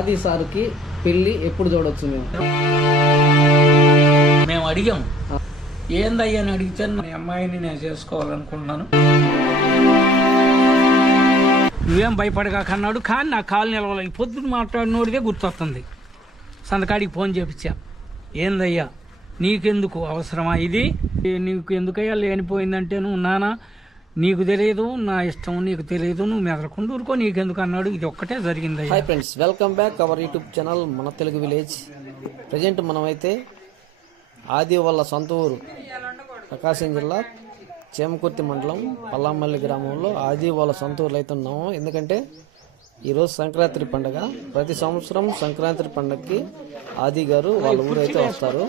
ఆది సార్కి పెళ్ళి ఎప్పుడు చూడొచ్చు మేము? మేము అడిగాం. ఏందయ్యా అని అడిగితే నా అమ్మాయిని నేను చేసుకోవాలనుకుంటున్నాను. నువ్వేం భయపడగాకన్నాడు కానీ నా కాలు నిలవాలి పొద్దున మాట్లాడినోడిదే గుర్తొస్తుంది. సంతకాడికి ఫోన్ చేపించా. ఏందయ్యా? నీకెందుకు అవసరమా ఇది? నీకు ఎందుకయ్యా లేనిపోయిందంటే నువ్వు నానా? నీకు తెలియదు నా ఇష్టం నీకు తెలియదు నువ్వు మెదలకుండా ఊరుకో నీకెందుకు అన్నాడు. ఇది ఒక్కటే జరిగిందయ్యా hi friends welcome back our YouTube channel మన తెలుగు విలేజ్ ప్రజెంట్ మనమైతే ఆది వాళ్ళ సొంత ఊరు ప్రకాశం జిల్లా చేమకుర్తి మండలం పల్లామల్లి గ్రామంలో ఆది వాళ్ళ సొంత ఊర్లో అయితే ఉన్నాము. ఎందుకంటే ఈరోజు సంక్రాంతి పండగ. ప్రతి సంవత్సరం సంక్రాంతి పండగకి ఆది గారు వాళ్ళ ఊరు అయితే వస్తారు.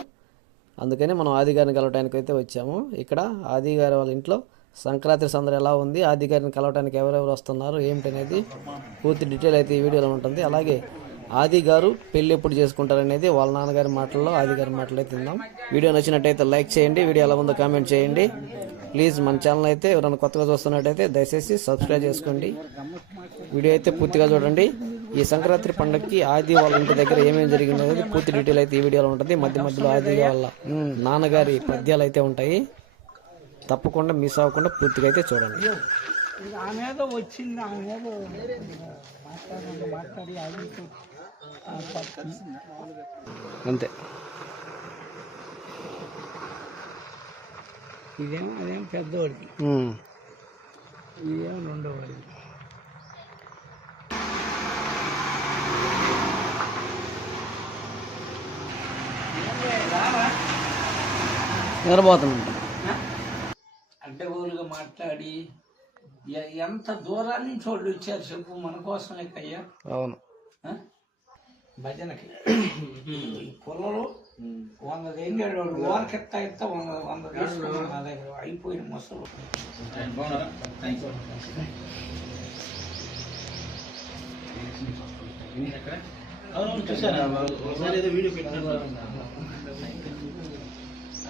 అందుకని మనం ఆది గారిని కలవడానికి అయితే వచ్చాము. ఇక్కడ ఆది గారి వాళ్ళ ఇంట్లో సంక్రాంతి సందడి ఎలా ఉంది? ఆది గారిని కలవడానికి ఎవరెవరు వస్తున్నారు? ఏమిటనేది పూర్తి డీటెయిల్ అయితే ఈ వీడియోలో ఉంటుంది. అలాగే ఆది గారు పెళ్ళి ఎప్పుడు చేసుకుంటారనేది వాళ్ళ నాన్నగారి మాటల్లో ఆది గారి మాటలు అయితే తిందాం వీడియో నచ్చినట్టయితే లైక్ చేయండి వీడియో ఎలా ఉందో కామెంట్ చేయండి. ప్లీజ్ మన ఛానల్ అయితే ఎవరైనా కొత్తగా చూస్తున్నట్టయితే దయచేసి సబ్స్క్రైబ్ చేసుకోండి. వీడియో అయితే పూర్తిగా చూడండి. ఈ సంక్రాంతి పండుగకి ఆది వాళ్ళ ఇంటి దగ్గర ఏమేమి జరిగింది అనేది పూర్తి డీటెయిల్ అయితే ఈ వీడియోలో ఉంటుంది. మధ్య మధ్యలో ఆది వాళ్ళ నాన్నగారి పద్యాలు అయితే ఉంటాయి. తప్పకుండా మిస్ అవ్వకుండా పూర్తిగా అయితే చూడండి. ఆమె ఏదో వచ్చింది ఆమె ఏదో మాట్లాడి మాట్లాడి ఆగిపోయి అంతే. ఇదేమో అదేం పెద్దవాడికి ఉమ్. ఇదేమో రెండోవాడికి నిద్రపోతున్నాంట అడ్డగోలుగా మాట్లాడి ఎంత దూరాన్ని నుంచి వాళ్ళు వచ్చారు చెప్పు మన కోసం ఎక్కయ్యా అవును? భజనకి. పొలలో వంద తెంగాడు వాడు ఓరకెత్తా ఎత్తా వంద వంద తీసుకున్నాడు నా దగ్గర. అయిపోయిన ముసలు.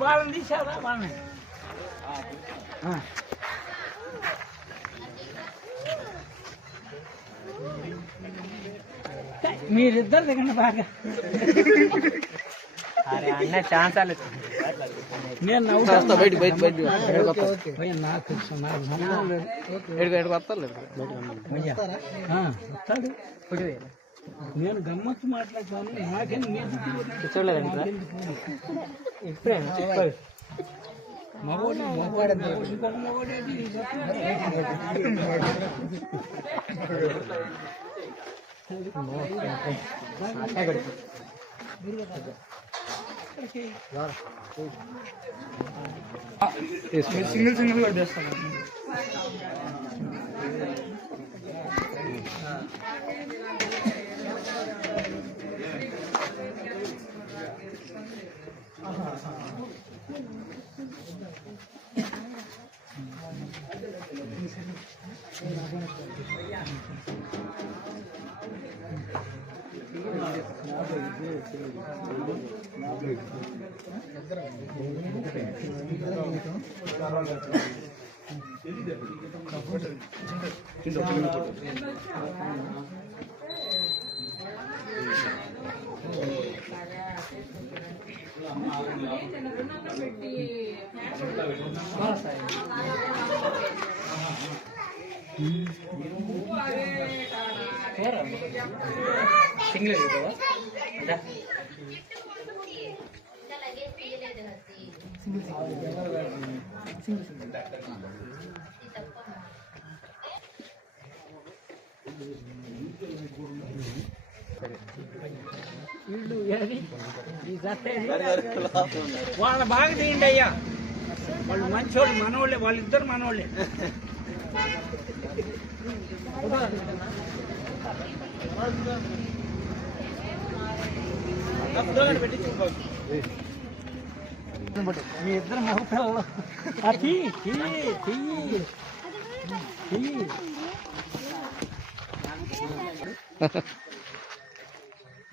వాళ్ళని తీసారా వాళ్ళని ఆ. మీరిద్దరు దిగండి బాగా అన్న ఛాన్స్ నేను నవ్వుతా వస్తా బయట బయట బయట పోయి నాకు తెలుసు, నాకు నమ్మకం లేదు. ఎడుగు ఎడుగు వస్తారు లేదు అయ్యా, ఆ, వస్తాడు. నేను గమ్మత్తు మాట్లాడతాను నాకేం మీ చుట్టూ కొట్టి- చూడలేదండి సార్ ఇప్పుడే చెప్పారు మగోడు మగోడు మగోడు, ఇంకొక మగోడు ఏది? సింగిల్ సింగిల్ కొట్టేస్తాను సింగిల్ కదా వీళ్ళు వాళ్ళ బాగా తీయండి అయ్యా. వాళ్ళు మంచోళ్ళు మనోళ్ళే వాళ్ళిద్దరు మనోళ్ళే. మీ ఇద్దరు మగ పిల్లలు.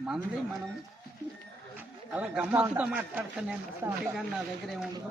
మంది మనం అలా గమ్మత్తుతో మాట్లాడతాను నేను నా దగ్గర ఏముండదు.